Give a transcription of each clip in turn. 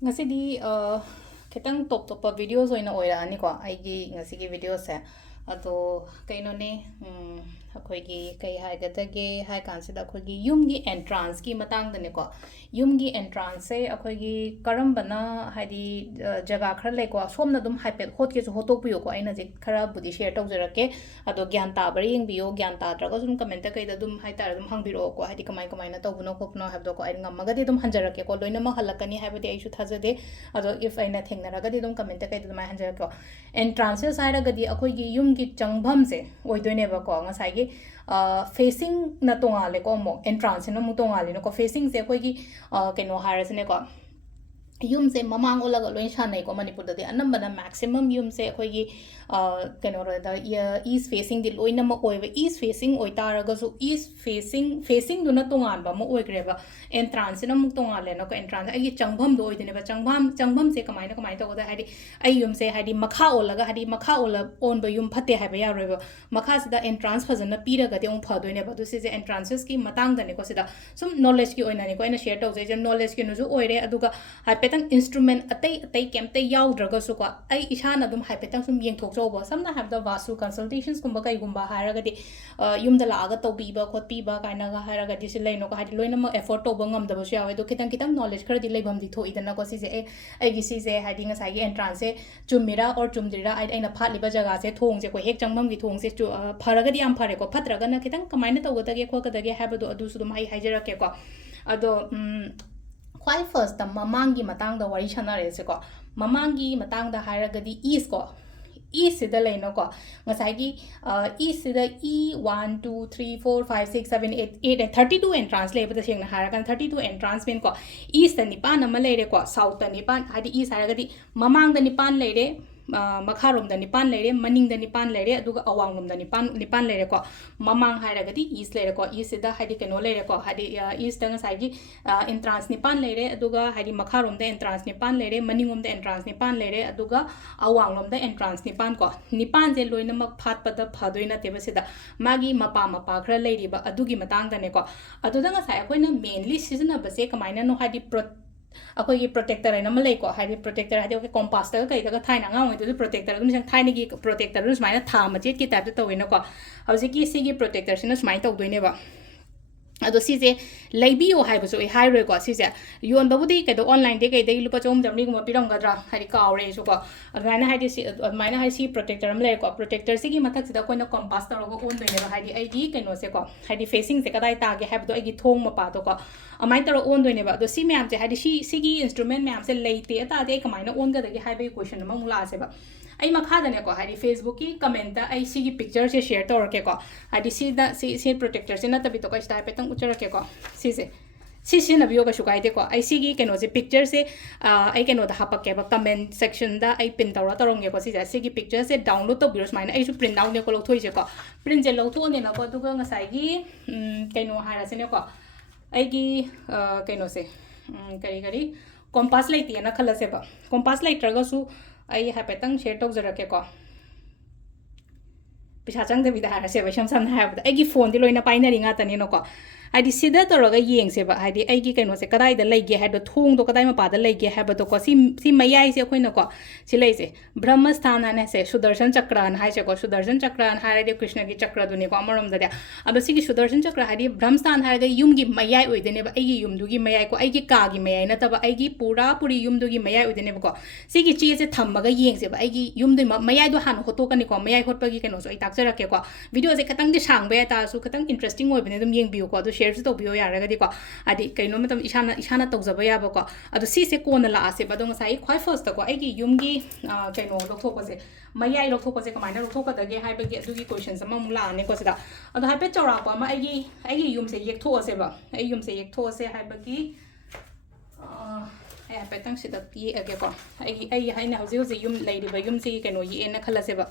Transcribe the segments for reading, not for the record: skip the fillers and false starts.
Ngasi di kitang top video so ina oira ani ko aigi ngasi gi video se ado kaino ne akhoi gi kai hai ga ta ge hai kan se da akhoi gi yum gi entrance ki matang da ne ko yum gi entrance se akhoi gi karam bana hai di jaga khar le ko som na dum hai pe hot ke so hotok pu yo ko aina je khara budi share tok jara ke ado gyan ta bari yeng biyo gyan ta dra ko sum comment ta kai da dum hai tar dum hang biro ko hai di kamai na to buno ko no have do ko ai ngam ga di dum hanjara ke ko loina ma halakani hai badi ai shu thaja de ado if aina thengna ga di dum comment ta kai dum mai hanjara ko entrance se sai ra ga di akhoi gi yum gi changbham se oi do ne ba ko nga sai gi facing na tonga le ko mo entrance na mu tonga le no ko facing se koi gi ke no haras ne ko yum se mamang ola ga loin shanai ko manipur da de anam bana maximum yum se koi gi keno ro da east facing di loina ma oi east facing oi tar ga so east facing du na tongan ba mo oi gre ba entrance na mu tongan le no ko entrance ai changbam do oi de ne ba changbam se kamai to da hadi ai yum se hadi makha ola ga hadi makha ola on ba yum phate ha ba ya ro ba makha se da entrance phajana pi ra ga de on pha do ne ba du se entrances ki matang da ne ko se da sum knowledge ki oina ne ko ina share to je knowledge ki no ju oi re aduga ha petang instrument atei kem te yaw draga su ko ai ishana dum ha petang sum yeng thok jo ba samna have the vasu consultations kumba kai gumba hara ga di yum da la ga to bi ba khot pi ba kaina ga hara ga di se leino ko hadi loina ma effort to bangam da ba shu yawe do kitang knowledge khar di leibam di tho idana ko si se ai gi si se hadi nga sai gi entrance se chumira or chumdira ai aina phat liba jaga se thong se ko hek changmam gi thong se chu phara ga di am phare ko phatra ga na kitang kamaina to ga ta ge kho ga da ge have do adu su dum ai haijara ke ko ado Quite first, the mamangi matang the warishana resiko. Mamangi matang the haragadi east ko. East the lane ko. Masagi east the E 1, 2, 3, 4, 5, 6, 7, 8, 8, and 32 and translate with the Shing Harakan 32 and transmin ko. East the Nipan Malay ko. South the Nipan had the East Haragadi. Mamang the Nipan lady. Makharum the Nipan lady, Maning the Nipan lady, Duga Awangum the Nipan lady ko, Mamang Haragati, East lady ko, East the Hadikano lady ko, Hadi East and Sagi, entrance Nipan lady, Duga Hadi Makharum the entrance Nipan lady, Maningum the entrance Nipan lady, Duga Awangum the entrance Nipan ko, Nipan the Luinamak Pat but the Paduina Tevasida, Magi Mapa Kra lady, but Adugi Matang the Neko, Adudanga Sai, when mainly season of Baseka Mina no Hadi अखोई protector है नमले को Heidi protector है okay compass तक कई तक थाइना ngang तो protector अदुम संग थाइने की प्रोटेक्टर उस माइना था मजेट की टाइप तो होइना को हबसे की सिगी प्रोटेक्टर सिना स्माइल तो दोइने बा अदो सिजे लेबियो हाइबसो ए हाइरो को सिजे योन बबुदी के दो ऑनलाइन दे के दे लुपा चोम जमनी गुम पिरम गद्रा हाइडी कावरे सो को अदमाइना हाइडी सि अदमाइना हाइ सि प्रोटेक्टर हम ले को प्रोटेक्टर सिगी मथक सिदा कोइना कंपास तो को ओन दोइने बा हाइडी आइगी केनो से को हाइडी फेसिंग से कदाई तागे हाइबदो आइगी थोंग मपा तो को अमाइ तरो ओन दोइने बा दो सि मैम से हाइडी सिगी इंस्ट्रूमेंट मैम से लेते ता दे कमाइना ओन गदगे हाइबे क्वेश्चन म मुला से बा आई मखादने को हाइडी फेसबुक की कमेंट आई सिगी पिक्चर से शेयर तो रखे को हाइडी सी प्रोटेक्टर से नतबी तो कई टाइप तंग उचर रखे को सी नबियो का शुकाई देखो आई सिगी केनो से पिक्चर से आई केनो दा हापके बा कमेंट सेक्शन दा आई पिन तौरा तरोंगे को सिगी पिक्चर से डाउनलोड तो बिरोस माइना आई सु प्रिंट आउट ने को लौथोइ जे को प्रिंट जे लौथो ने ना को दुगा ngसाइगी केनो हारा से ने को आईगी केनो से करी कंपास लेती ना खलसे बा कंपास लेट्रगसु आई हापेतंग शेयर तौजरके को पिछा चंगदबिदा हारसे वैसम सामना हाबदा आइगी फोन दि लोइना पाइनरि ngaतनि नको हाइडी सिदा तोरगा येंगसेबा हाइडी आइगी कैनो से कदाई द लैगे हाइदो थोंग दो कदाई मपादा लैगे हाइबदो को सी मयाई से अखोइना को सि लैसे ब्रह्मस्थान आने से सुदर्शन चक्रन हाइसे को सुदर्शन चक्रन हाइदे कृष्ण की चक्र दुनि को अमरम ददे अब सिगी सुदर्शन चक्र हाइडी ब्रह्मस्थान हाइदे युमगी मयाई ओइदनेबा आइगी युमदुगी मयाई को आइगी कागी मयाई नतबा आइगी पूरी युमदुगी मयाई ओइदनेबा को सिगी ची से थम्बगा येंगसेबा आइगी युमदु मयाई दो हान होतोकनि को मयाई होतपगी कैनो सो आई ताकजरके को वीडियो से खतंग दि सांगबे तासु खतंग इंटरेस्टिंग ओइबने दम येंगबियो को दो शेयर तो बियो यारगदी को आदि कैनो मतम इशाना तौजबा याबो को अदो सिसे कोन लासे बदो ngसाई ख्वाइ फर्स्ट को आइगी युमगी कैनो लोथोपसे मयाई लोथोपसे कमाइना लोथोकदगे हाइबगी अदुगी क्वेश्चन सम मुलाने को सदा अदो हाइपे चौरापा मा आइगी युम से येकथोअसे बा आई युम से येकथोअसे हाइबगी हाइपे तंग सिदा ये अगे को आई हाइना हौजे हौजे युम लैरिबा युम से कैनो ये न खलसे बा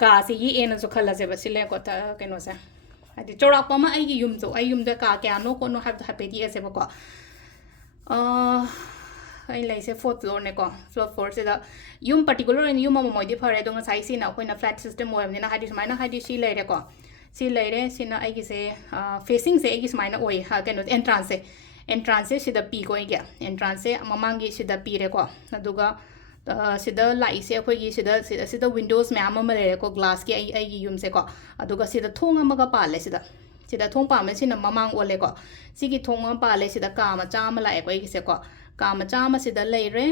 का से ये न जो खलसे बा सिले को ता कैनो से हाइदि चौरापा मा आइगी युम जो आई युम द का क्यानो को नो हाइपेदी एसे बा को आई लाइसे फोर्थ फ्लोर ने को फ्लोर से द युम पर्टिकुलर इन युम मोइदि फरे दो ngसाई सिना अखोइना फ्लैट सिस्टम ओइबनेना हाइदि समाइना हाइदि सी लेरे को सी लेरे सिना आइगी से फेसिंग से आइगी समाइना ओइ हा कैनो एंट्रेंस से entrance sida pi ko ige entrance mamangi sida pi re ko aduga sida lai se khoi gi sida windows me ama le ko glass ki ai gi yum se ko aduga sida thong ama ga pa le sida thong pa me sina mamang ole ko sigi thong ma pa le sida ka ma cha ma la e ko gi se ko ka ma cha ma sida le re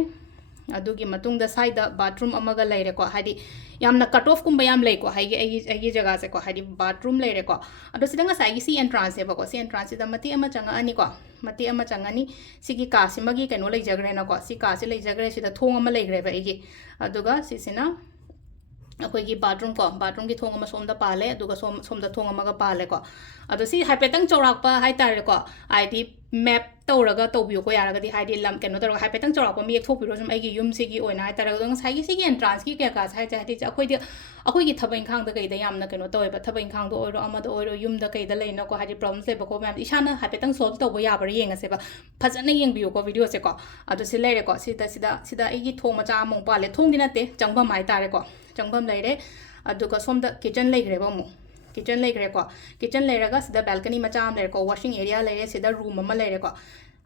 adugi matung da side da bathroom amaga leire ko hadi yamna cut off kumba yam lei ko ai jaga se ko hadi bathroom leire ko ado sidanga sai gi si entrance se ba ko si entrance da mati ama changa ani ko mati ama changa ni sigi ka simagi keno lei jagre na ko si ka si lei jagre sida thong ama leigre ba igi aduga si sina akoi gi bathroom ko bathroom gi thong ama somda pale aduga somda thong ama ga pale ko ado si haipetang chorak pa hai tar ko id map tawraga tawbiyo ko yaraga di haidi lam keno tawraga haipetang chorak pa mi ek thopiro sum ai gi yum sigi oina hai tar ga dong sai gi sigi entrance gi ka sai ja ti akoi gi thabain khang da kai da yamna keno toy ba thabain khang do oiro ama do oiro yum da kai da leina ko haidi problems le ba ko map isana haipetang solve to bo ya bar yenga se ba phajana yengbiyo ko video se ko ado si leire ko sida ai gi thong ma cha mong pa le thong di na te changbam mai tare ko changbam leire aduga somda kitchen leigre ba mo kitchen leigre ko kitchen leiraga sida balcony macha am leire ko washing area leire sida room ama leire ko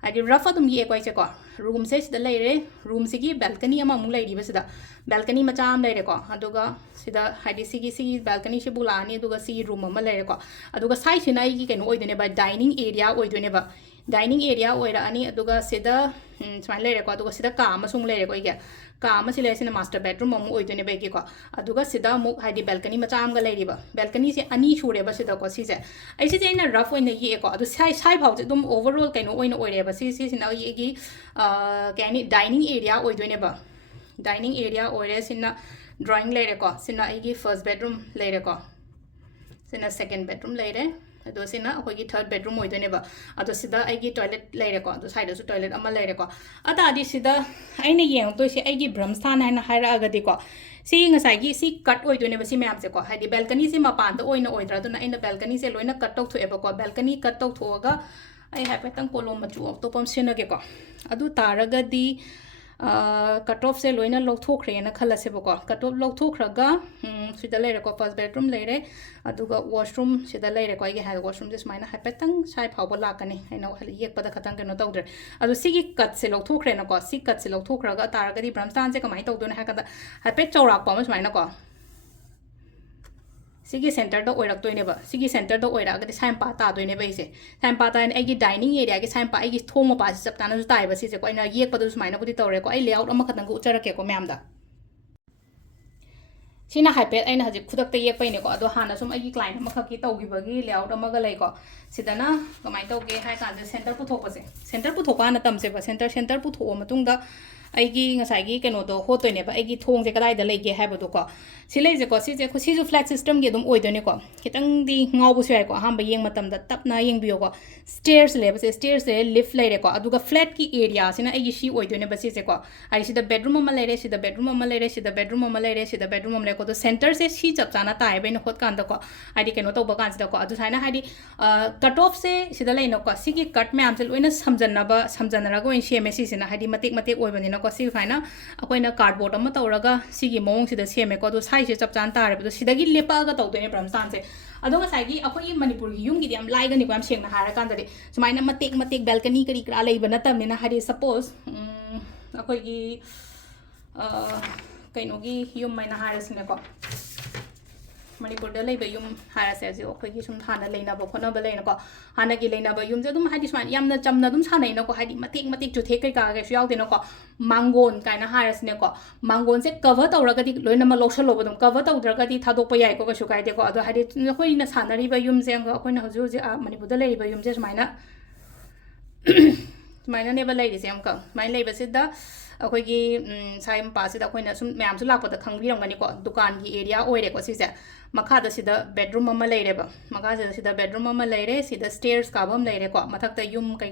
adi rafa dum ye ko se ko room se sida leire room sigi balcony ama mu leiri ba sida balcony macha am leire ko aduga sida hadi sigi balcony se bulani aduga si room ama leire ko aduga sai sina gi keno oidene ba dining area oidene ba dining area oira ani aduga sida smile leire ko aduga sida ka ama sung leire ko ige ka ama sile sina master bedroom amu oidene ba gi ko aduga sida mu hadi balcony macha am ga leiri ba balcony se ani shure ba sida ko si se ai si na rough oina ye ko adu sai phau dum overall kaino oina oire ba si sina gi kani dining area oidene ba dining area oire sina drawing leire ko sina ai gi first bedroom leire ko sina second bedroom leire ado sina akoi gi third bedroom oidone ba ado sida ai gi toilet leire ko ado side su toilet ama leire ko ata di sida aina yeng to se ai gi brahmsthan aina haira aga di ko si ngasai gi si cut oidone ba si map se ko hadi balcony si mapan da oina oidra do na aina balcony se loina cut tok thoe ba ko balcony cut tok thoga ai haipetang kolom machu to pam sina ge ko adu taraga di cut off se loina lokthokre na khala se bako cut off lokthokraga sida leire ko first bedroom leire aduga washroom sida leire ko ai ha washroom this maina haipetang sai phawba lakani aina yek pada khatang keno tawdre adu sigi cut se lokthokre na ko si cut se lokthokraga taraga di brahmstan se kamai tawdone ha kada haipet chawrak pa mas maina ko sigi center do oirak toine ba sigi center do oira ga saim pa ta doine ba ise saim pa ta ai gi dining area gi saim pa ai gi thong pa si chap ta na ju tai ba si se ko ina yek pa du sumaina budi tawre ko ai layout ama khatang ko uchara ke ko myam da sina haipet aina haji khudak ta yek paine ko ado hana sum ai gi client ama khaki tawgi ba gi layout ama ga lai ko sidana kamai tawge hai kan je center pu thok pa se center pu thok pa na tam se ba center pu thok ma tung da ai gi ngasai gi keno do ho toine ba ai gi thong je kadai da lege ha ba do ko si lei je ko si je si ju flat system ge dum oi do ne ko kitang di ngau bu sai ko ham ba yeng matam da tap na yeng biyo ko stairs le ba se stairs le lift le re ko aduga flat ki area sina ai gi si oi do ne ba si je ko ai si da bedroom ama le re si da bedroom ama le re si da bedroom ama le re si da bedroom ama le ko do center se si chap chana tai ba ne hot kan da ko ai di keno to ba kan da ko adu sai na hai di cut off se si da le no ko si gi cut me am se loina samjan ra go in she me si sina hai di matek oi ba ni ko si faina akoina cardboard ama tawraga sigi mong sida seme ko do sai se chap chan tare bu sidagi lepa ga taw doine brahmstan se adonga sai gi akoi manipur gi yum gi diam lai ga ni kwam seng na hara kan dare sumaina matek balcony kari kra lei bana tam ne na hari suppose akoi gi kaino gi yum mai na hara sine ko manipur da lei ba yum hara se jo akoi gi sum thana leina ba khona ba leina ko hana gi leina ba yum je dum hadi sman yamna chamna dum sanai na ko hadi matek chu the kai ka ga shu yaw de na ko mangon kaina hara sine ko mangon se cover tawraga di loina ma loksal lo dum cover tawdraga di thadok pa yai ko ga shu kai de ko ado hadi khoi na sanari ba yum je ga khoi na hoju je manipur da lei ba yum je smaina smaina ne ba lei de se am ka mai lei ba se da akoi gi saim pa se da khoi na sum myam su lak pa da khangbi ram ga ni ko dukan gi area oire ko si se makha da sida bedroom ama leire ba makha da sida bedroom ama leire sida stairs ka bam leire ko mathak ta yum kai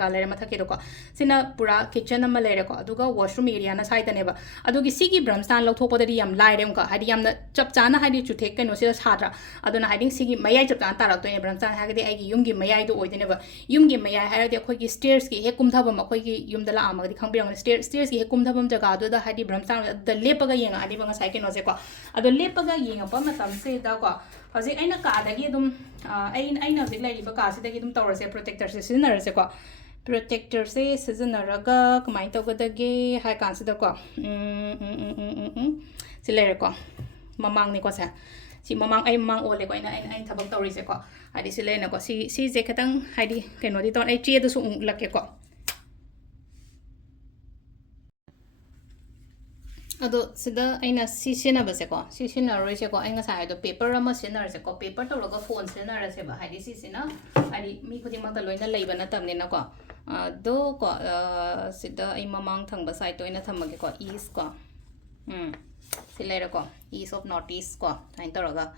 ka leire mathak ke ko sina pura kitchen ama leire ko aduga washroom area na side ne ba adugi sigi brahmstan lokthok pa da yam laire ka hadi yam na chap chana hadi chu thek keno sida sadra aduna hiding sigi mayai chap chan tarak to ne brahmstan ha ga di ai gi yum gi mayai do oide ne ba yum gi mayai ha ra de khoi gi stairs gi he kum tha ba ma khoi gi yum da la ama di khang birang stairs gi he kum tha bam jaga do da hadi brahmstan da lepa ga yenga adi ba nga sai keno se ko ado lepa ga yenga pa matam se da ko hojik aina ka da gi dum aina hojik lai ba ka se da gi dum tawra se protector se sinara se ko protector se sizinaraga kamai tawgadage hai kansida ko silere ko mamang ni ko sa si mamang ai mamang ole ko ai thabak tawri se ko hadi silena ko si je khatang hadi keno di ton ai che da su lakke ko ado sida aina si sina ba se ko si sina roi se ko ai nga sa do paper ama sina se ko paper to loga phone sina se ba hadi si sina hadi mi khudi ma ta loina leiba na tamne na ko do ko sida ai mamang thang ba sai to ina thamage ko is ko silere ko ease of notice ko hain toroga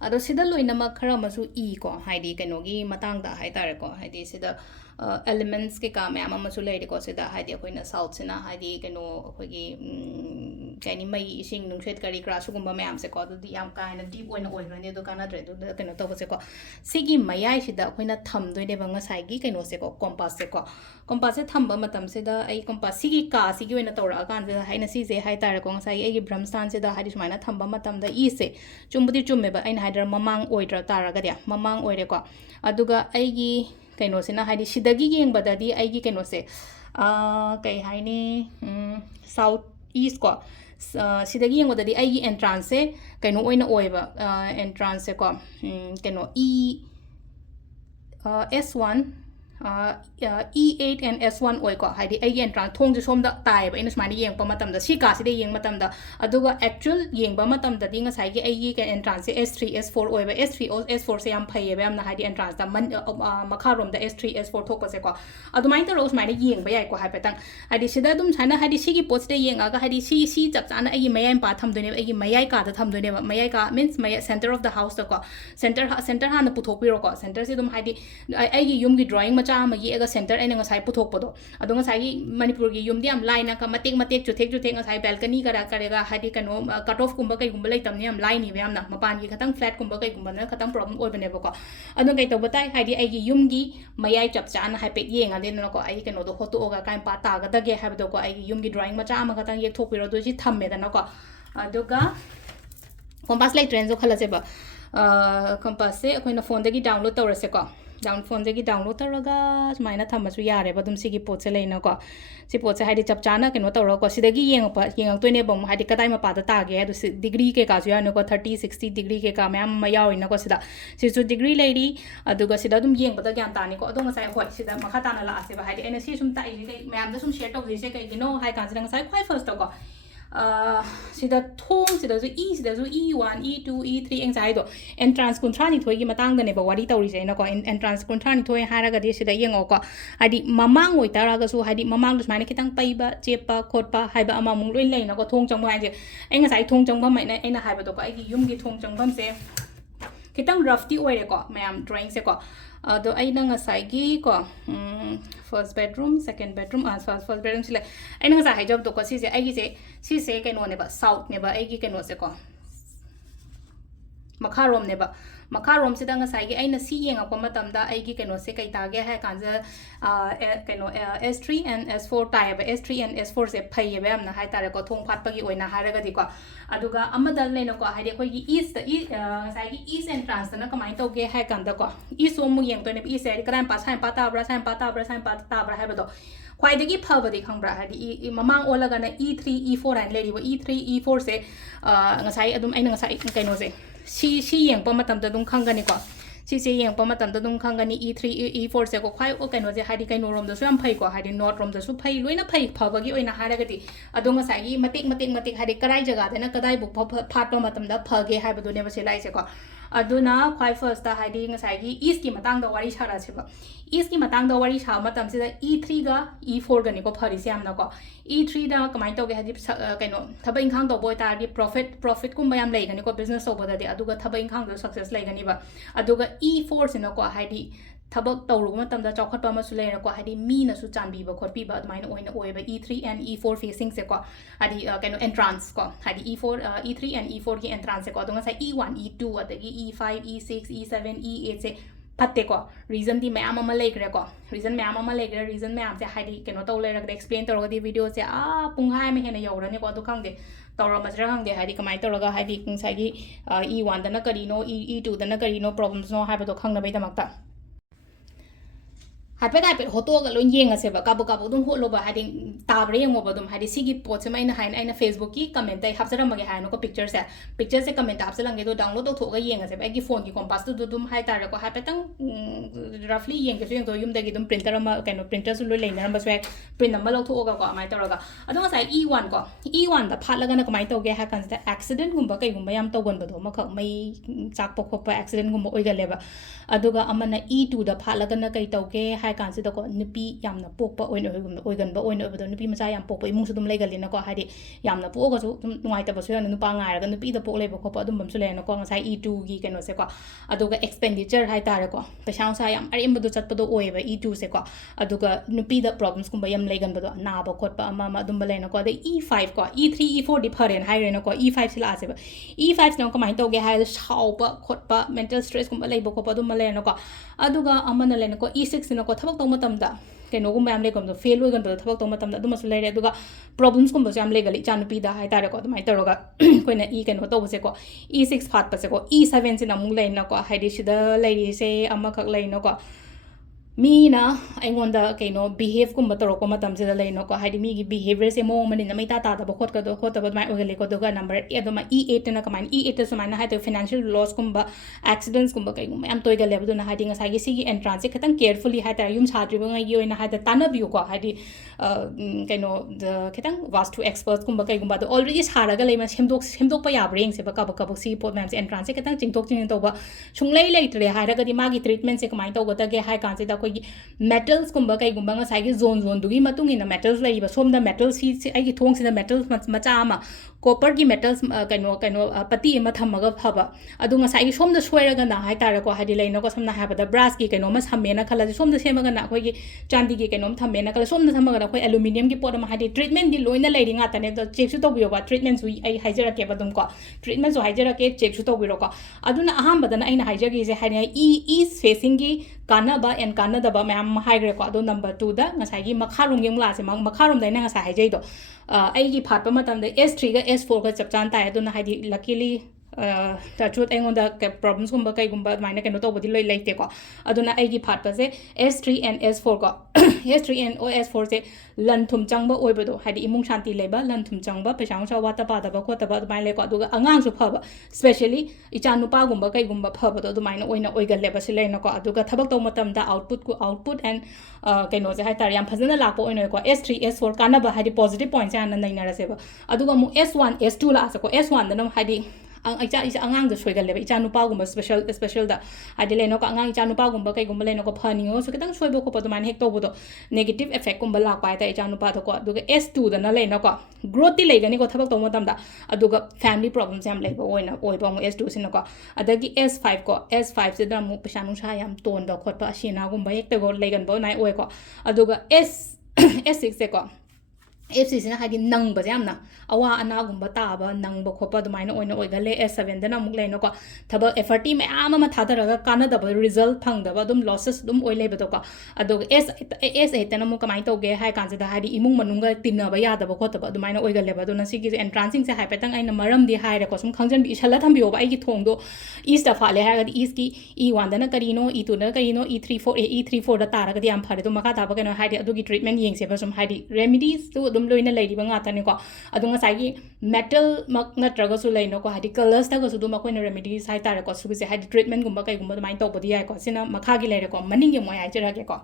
ado sida loina ma khara masu e ko haidi kenogi matang da hai tare ko haidi sida elements ke ka ma masu leide ko sida haidi koina south sina haidi keno khogi kaini mai ising nungset kari kra su gumba mayam se ko du yam kaina deep oina oigrane do kana dre do keno to se ko sigi mayai sida koina tham doi ne banga sai gi keno se ko compass se thamba matam se da ai compass sigi ka sigi oina tora kan se haina si je hai tare ko sai ai gi brahmstan se da haidi sumaina thamba matam da e se chumbudi chumme ba aina haidar mamang oidra tara ga dia mamang oire ko aduga ai gi keno sina haidi sidagi yeng badadi ai gi keno se kai haini south east ko sidagi yeng badadi ai gi entrance se keno oina oiba entrance se ko keno S1 E8 and S1 oi ko haidi ai entrance thong je som da tai ba ina smani yeng pa matam da si ka si de yeng matam da aduga actual yeng ba matam da dinga sai gi ai ke entrance S3 S4 oi ba S3 S4 se yam phai ba yam na haidi entrance da man makha rom da S3 S4 thok pa se ko adumai ta ro smani yeng ba yai ko hai petang haidi sida dum chana haidi si gi post de yeng aga haidi si chap chana ai mayai pa tham done ai mayai ka da tham done ba mayai ka means mayai center of the house da ko center ha na puthok pi ro ko center se dum haidi ai gi yum gi drawing ma ye ga center ai nga sai puthok podo ado nga sai manipur gi yum diam line na ka matek chuthek nga sai balcony ga ga hadi kano cut off kumba kai gumba lai tamni am line ni yam na mapan gi khatang flat kumba kai gumba na khatang problem oi bane ba ko ado kai to batai hadi ai gi yum gi mayai chap chan hai pet ye nga den no ko ai kano do photo ga kai pa ta ga da ge ha do ko ai gi yum gi drawing ma cha ma khatang ye thok pi ro do ji tham me da na ko ado ga compass lai trend zo khala se ba compass se akoina phone da gi download tawra se ko down phone dagi download taraga sumaina thamasu yare badum sigi pot se leina ko si pot se haidi chap chana keno tawra ko sidagi yeng toine bom haidi kadai ma pada ta ge du degree ke ka ju ya no ko 30 60 degree ke ka myam ma yaw ina ko sida si su degree lady aduga sida dum yeng bada gyan tani ko adong sai hoi sida makha tana la ase ba haidi ena si sum ta i ge myam da sum share tok se kai gino hai kan sida sai khwai first ko sida thong sida zu E1 E2 E3 anxiety do entrance kunthani thoi gi matang da ne ba wari tawri se na ko entrance kunthani thoi haraga de sida yengo ko hadi mamang oi taraga su hadi mamang du smaina kitang paiba chepa khotpa haiba ama mung loi leina ko thong changba haje enga sai thong changba mai na ena haiba do ko ai gi yum gi thong changbam se kitang rough ti oire ko mayam drawing se ko ado aina nga sai gi ko first bedroom second bedroom first bedroom sile aina nga sai job to ko si se keno ne ba south ne ba ai gi keno se ko makharom ne ba makharom sida nga sai gi aina si yenga ko matam da ai gi keno se kai ta ge ha kan ja keno S3 and S4 tai ba S3 and S4 se phai ye ba na hai tare ko thong phat pa gi oina haraga di ko aduga amadal ne no ko haide ko gi east sai gi east entrance na kamai to ge hai kan da ko east so mu yeng to ne east sai kran pa sai pa ta bra hai ba do khwai de gi phaba di khangbra hadi mamang ola ga na E3 E4 an le ri bo E3 E4 se nga sai adum aina nga sai kaino se si yeng pa matam da dum khangani ko si yeng pa matam da dum khangani E3 E4 se ko khwai o kaino je hadi kaino rom da su am phai ko hadi north rom da su phai loina phai phaba gi oina haraga di adunga sai gi matik hadi karai jaga da na kadai bu phat pa matam da phage ha ba do ne ba se lai se ko aduna khwai first ta hadi nga sai gi east ki matang da wari chara se ba east ki matang da wari cha matam se da E3 ga E4 ga ni ko phari se am na ko E3 da kamai to ge hadi kaino thaba inkhang do boy ta di profit kum bayam lai ga ni ko business so ba da di aduga thaba inkhang do success lai ga ni ba aduga E4 se na ko hadi thabak tawru matam da chawkhat pa ma su leina ko hadi mi na su chanbi ba khotpi ba admaina oina oiba E3 and E4 facing se ko hadi kaino entrance ko hadi E4 E3 and E4 ki entrance se ko adunga sai E1 E2 adagi E5 E6 E7 E8 se patte ko reason di mayam ama legre ko reason mayam se hadi keno to le rak explain to di video se punghai me hena yawra ne ko adu khangde tawra masra khangde hadi kamai to raga hadi kung sai gi E1 da na kari no E2 da na kari no problems no ha ba to khangna bai da makta हाइपेट होटोगा लो येंगसेबा काबो काबो दुम होलोबा हादि ताब्रे येंगोबा दुम हादि सिगी pot से मैंने हाइन आइना Facebook की comment आई हापसरमगे हाइनो को picture से comment हापसलंगे दो download तौथोगा येंगसेबा एगी phone की कॉम्पास तो दुम हाइ तारको हाइपेटंग रफली येंगेसु येंगो युमदगी दुम प्रिंटर अमा कैनो प्रिंटर सु लो लेनरम बसवे प्रिंट नंबर लौथोगा को अमाइ तौरगा अदो ngasai E1 को E1 दा फालगा ना कमाइ तौगे हा कांसदा एक्सीडेंट गुम्बा कै गुम्बा याम तौगनबदो मखक मै चाकपो खोपा एक्सीडेंट गुम्बा ओइगलेबा अदुगा अमना E2 दा फालगा ना कै तौगे हाइ कांसदा को नुपी यामना पोकपा ओइगनबा ओइनो ओबदो नुपी मचा याम पोकपा इमुसु दुम लेगलिना को हादि यामना पोगसु दुम नुवाइतबसु याना नुपा ngairaga nupi da pok leba khopa adum bamsu lena ko ngasai E2 gi keno se ko aduga expenditure hai tare ko paisa sa yam ari imbu chatpado oiba E2 se ko aduga nupi da problems kumba yam legan bado na ba khotpa ama ma adum lena ko de E5 ko E3 E4 different hai rena ko E5 sila ase ba E5 na ko mai toge hai shaupa khotpa mental stress kumba leba khopa adum lena ko aduga amana lena ko E6 na ko thabak tong matam da keno gumba yam legam do fail oigan bado thabak tong matam da adum asu lere aduga problems kumba yam legali chanupi da hai tare ko adum mai taroga koina E keno to se ko E6 phat pa se ko E7 sin amung leina ko haidi sida lady se ama khak leina ko Meena अगोंदा कहीं behave कुम तौरको मतमसे लेनो को हाइदि मीगी behaviour से मोंग मनि नमै ता तादब खोटकदो खोटब माइ ओगले को दोगा number एदमा E8 ना कमाइन E8 समाइन हाइदो financial loss कुम एक्सीडेंट्स कुम कई गुम याम तोइगले बदुना हाइदि ngसागी सिगी एंट्रांस से खतंग केयरफुली हाइदा युम साद्रिब ngai ओइना हाइदा तानबियो को हाइदि कइनो खतंग वास्तु एक्सपर्ट्स कुम कई गुम ऑलरेडी सारागा लेमा सेमदोक पा याब्रेंग से बका बका सी पोट मैम से एंट्रांस से खतंग चिंगथोक चिंग तोबा सुंगलै लेत्रे हाइरागदि मागी ट्रीटमेंट से कमाइन तोगदगे हाइ कांसे दा कोई metals kumba kai gumba nga sai gi zone dugi matung ina metals lai ba somda metals si ai gi thong sina metals macha ama copper gi metals kaino pati ma thamaga phaba adu nga sai gi somda soiraga na hai tara ko hadi laina ko samna ha bada brass gi kaino ma sammena khala ji somda semaga na khoi gi chandi gi kaino thammena khala somda thamaga na khoi aluminum gi pot ma hadi treatment di loina lai ringa tane to check su to biyo ba treatment su ai haijara ke badum ko treatment su haijara ke check su to biro ko aduna aham badana aina haijara gi se hani is facing gi kanaba and kanadaba ma'am हाइग्रे को अदो number 2 दा ngसाई मखारुम game लासे मखारुम दैना ngसा हाइजै दो आइगी फाटप मतम the S3 गा S4 गा चपचान ताय दो ना हाइदि लकीली टचुत एंगोंदा प्रॉब्लम्स गुम्बा कई गुम्बा माइना केनो तोबदि लोइ लेते को अदुना आइगी फाटप से S3 and S4 को S3 and S4 से लन थुम चंगबा ओइबदो हाइदि इमुंग शांति लेबा लन थुम चंगबा पैसांग सा वाता पादबा खोतबा अदुमाइ लेको अदुगा अंगांग सु फबा स्पेशली इचा नुपा गुम्बा कई गुम्बा फबदो अदुमाइना ओइना ओइगल लेबा से लेनो को अदुगा थबक तो मतम दा आउटपुट एंड केनो से हाइ तार याम फजना लाको ओइनो को S3 S4 कानाबा हाइदि पॉजिटिव पॉइंट्स यान नैनारसेबा अदुगा मु S1 S2 ला सको S1 दनम हाइदि अंगांग द सोइगलेबा इचा नुपा गुम्बा स्पेशल दा हाइदि लेनो को अंगांग इचा नुपा गुम्बा कई गुम्बा लेनो को फनियो सो कितंग सोइबो को पदमान हेक तोबदो नेगेटिव इफेक्ट गुम्बा लाक पाइता इचा नुपा दको अदुगा S2 दना लेनो को ग्रोथ ति लेगनी को थबक तो मतम दा अदुगा फैमिली प्रॉब्लम्स याम लेबो ओइना ओइबो मु S2 सिनो को अदगी S5 से दा मु पैसा नुसा याम तोन द खोटपा असिना गुम्बा हेक तगो लेगन बो नाइ ओइ को अदुगा S6 से को F6 na hadi nang ba jamna awa ana gumba ta ba nang ba khopa dumaina oina oigale S7 dana muk leino ko thaba effort ma ama ma thadaraga kana da result phang da ba dum losses dum oile ba to ka adog S8 na muk kamai to ge hai kan da hadi imung manunga tinna ba ya da ba khota ba dumaina oigale ba duna sigi entrancing se hai petang aina maram di hai ra ko sum khangjan bi ishala tham bi ba ai gi thong do east da phale ha ga east ki E1 dana karino E2 na karino E3 4 da tara ga di am phare do maka ta ba keno hadi adugi treatment yeng se ba sum hadi remedies to लोइना लेरिबा ngaतने को अदुंगा साइगी metal मक नत्रगा सु लेनो को हादि colours ता गसु दुमा coin remedy साइ तारे को सुबि से हादि treatment गुम्बा कई गुम्बा माइन तोबदि याय को सिना मखागी लेरे को मनिंग ये मोय आइजरागे को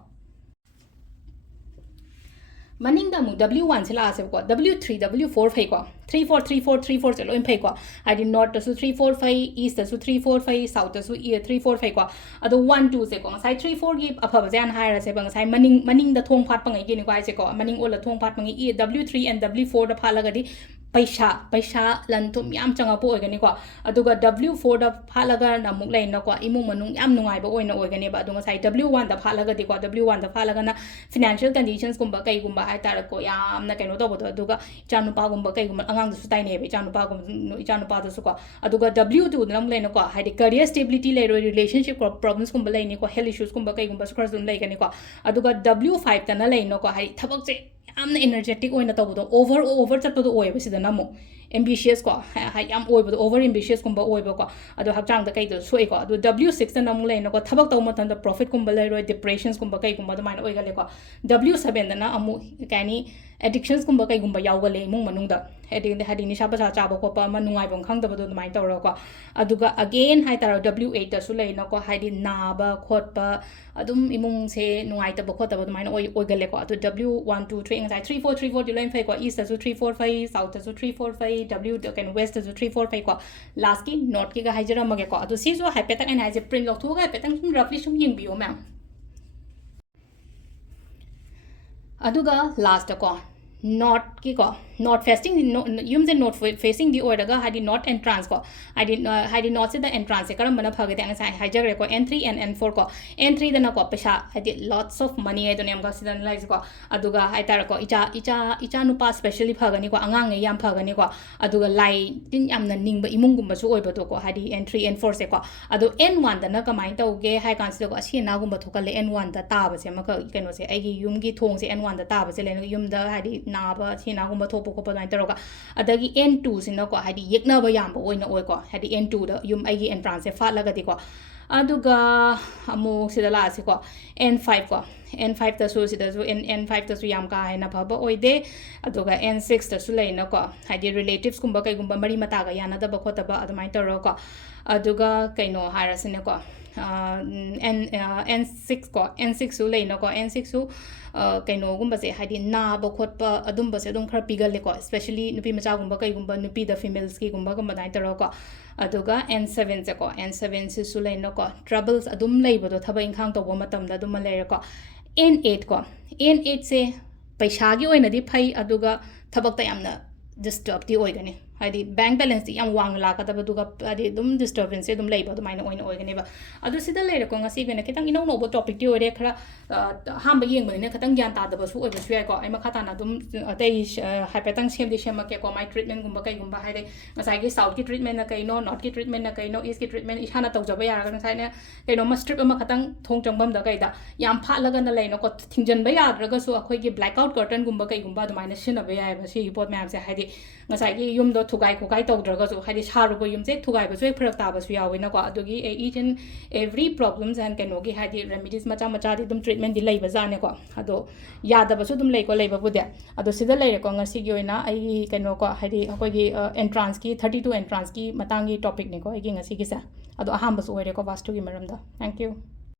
मनिंग दा मु W1 से ला से को W3 W4 फै को 3 4 से लोइन फै को हादि नॉर्थ सु 3 4 फै ईस्ट सु 3 4 फै साउथ सु 3 4 फै को अदो 1 2 से को साइ 3 4 गी अफब जान हायर से बंग साइ मनिंग दा थोंग फाट पंgai गिनि को आइ से को मनिंग ओला थोंग फाट पंgai W3 and W4 दा फालगदि पैसा लन तुम याम चंगापो ओइगनि को अदुगा W4 दा फालगा नमुक लेनो को इमु मनुंग याम नुंगाइबो ओइना ओइगनि बा अदुगा साइ W1 दा फालगा दि को W1 दा फालगा ना फाइनेंशियल कंडीशंस गुम्बा कई गुम्बा आइ तार को याम ना कैनो तो बदो अदुगा चानुपा गुम्बा कई गुम्बा अंगांग दसु ताइने बे चानुपा दसु को अदुगा W2 नम लेनो को हाइदि करियर स्टेबिलिटी लेरो रिलेशनशिप प्रॉब्लम्स गुम्बा लेनि को हेल्थ इश्यूज गुम्बा कई गुम्बा सुखर जुन लेगनि को अदुगा W5 तना लेनो को हाइ थबक से यामना energetic ओइना तबदो over चतपदो ओइबसिदा NaMo ambitious ko yam oibo over ambitious kumba oibo ko ado hakchang da kai do soi ko ado w6 na amung leino ko thabak taw matan da profit kumba leiroi depressions kumba kai kumba da main oigale ko w7 da na amu kani addictions kumba kai kumba yaugale imung manung da hadi ni sha basa cha ba ko pa ma nungai bong khang da ba do main taw ro ko aduga again hai taro w8 da su leino ko hadi na ba khot ba adum imung se nungai ta ba khot da ba main oigale ko ado w1 2 3 ngai 3 4 3 4 di loin phai ko east da su 3 4 5 south da su 3 4 5 w da kan west da su 3 4 5 ko last ki north ki ga haijara mage ko ado si so hai petang en hai je print lok thu ga petang sum roughly sum ying bio ma'am aduga last ko not ki ko not facing yum the not facing the order ga hadi not entrance ko hadi not se the entrance karam bana phage the sai hijack ko n3 and n4 ko n3 da na ko pesa hadi lots of money ai to nem ga sidan like ko aduga hai tar ko icha nupa specially phagani ko angang ngai yam phagani ko aduga lai tin yam na ningba imung gumba su oiba to ko hadi n3 n4 se ko adu n1 da na kamai tauge hai kan se ko asina gumba thokale n1 da ta ba se ma ka keno se ai gi yum gi thong se n1 da ta ba se le yum da hadi na ba sina gumba thok ko pa dai taroga adagi n2 sina ko hadi yekna ba yam ba oina oi ko hadi n2 da yum ai gi entrance se fa laga di ko aduga amu sida la se ko n5 ko n5 da su sida su n5 da su yam ka hai na ba ba oide aduga n6 da su lai na ko hadi relatives kumba kai gumba mari mata ga yana da ba khota ba adumai taro ko aduga kaino harasine ko n6 ko n6 su lai na ko n6 su kaino gumba se hadi na ba khot pa adum ba se dum khar pigal le ko especially nupi macha gumba kai gumba nupi da females ki gumba gumba dai taro ko aduga n7 se ko n7 se su lai na ko troubles adum lai ba do thaba inkhang to bo matam da dum lai ko n8 ko n8 se paisa gi oina di phai aduga thabak ta yamna disturb di oigani hadi bank balance di yam wang la ka da duga hadi dum disturbance dum lei ba du maina oina oigani ba adu sida lei ko ngasi gena kitang ino no bo topic di ore khara ham ba yeng ba ne khatang gyan ta da ba su oi ba su ko ai ma khata na dum atai hypertang sem di sem ke ko my treatment gumba kai gumba hai de ngasai gi south ki treatment na kai no north ki treatment na kai no east ki treatment ishana tau jaba ya ga ngasai ne kai no ma strip ma khatang thong chang bam da kai da yam pha la ga na lei no ko thingjan ba ya ra ga su akhoi gi blackout curtain gumba kai gumba du maina sin ba ya ba si pot map se hai de ngasai gi yum do thugai khogai tawdraga su hadi saru ko yumse thugai ba su phrak ta ba su yawi na ko adugi each and every problems and keno gi hadi remedies macha macha di dum treatment di lei ba jane ko ado yada ba su dum lei ko lei ba bude ado sida lei ko ngasi gi oina ai keno ko hadi ko gi entrance ki 32 entrance ki matangi topic ni ko ai gi ngasi gi sa ado aham ba su ore ko vastu gi maram da thank you